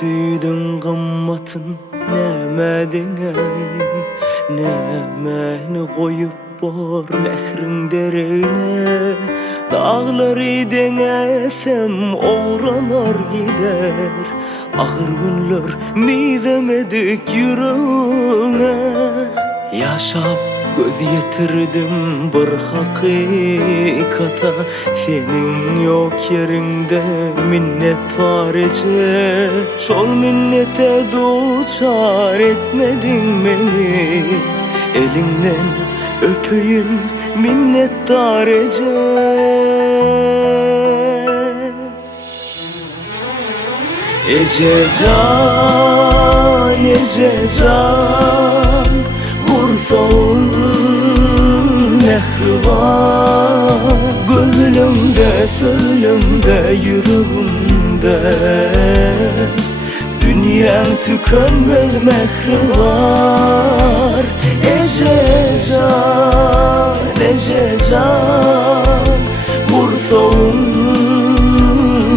süydün kımmatın näme deňeň, nämeni koyup bor mehrin derine. Dağları deňesem oğranar gider, ağır günler midemedik yüreğine. Yaşap göz yetirdim bir hakikata, senin yok yerinde minnet var ece. Şol minnete duçar etmedin beni, elinden öpeyim minnettar ece. Ece can, vursağın mehriban, gözlümde, sözlümde, yüreğimde. Dünyan tükenmez mehri var. Ece can, vursağın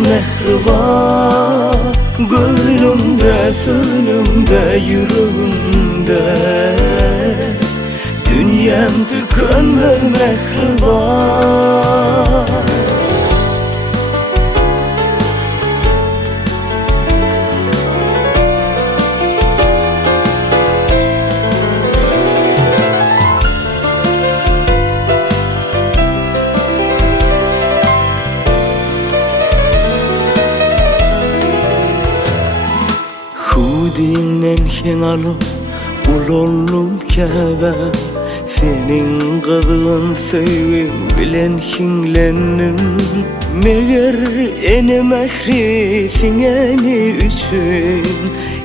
mehriban, gözlümde, sözlümde, yüreğimde. Dünyam tükenmez mehriban. Hudinen hen alıp ulollum kebe, senin kızgın sevgin bilen hinlendim. Meğer ene mehri singeni üçün,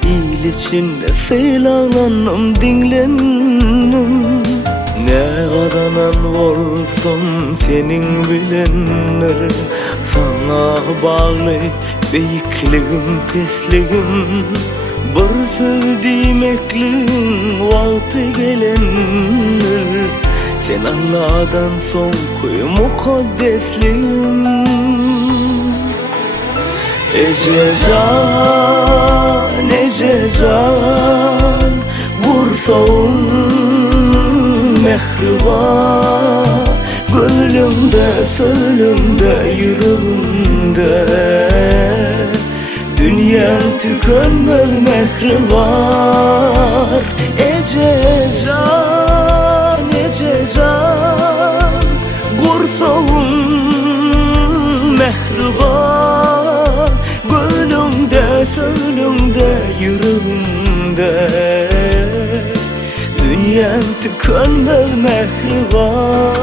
il içinde sıylananım dinlendim. Ne kadanan olsam senin bilenler, sana bağlı beyikligim, pesligim. Bir söz demekliğin vakti gelenler, sen Allah'dan son koy mukaddesliğim. Ece can, vursağın mehriban, gözlümde, sözlümde, yüreğimde. Dünyam tükenmez mehri var. Ece can, vursağın mehriban, gözlümde, sözlümde, yüreğimde. Dünyam tükenmez mehri var.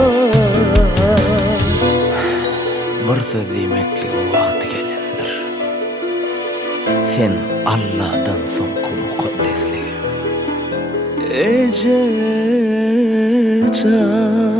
Bir söz demekliğin vakti gelendir, sen Allah'dan son mukaddesliğim. Ece can.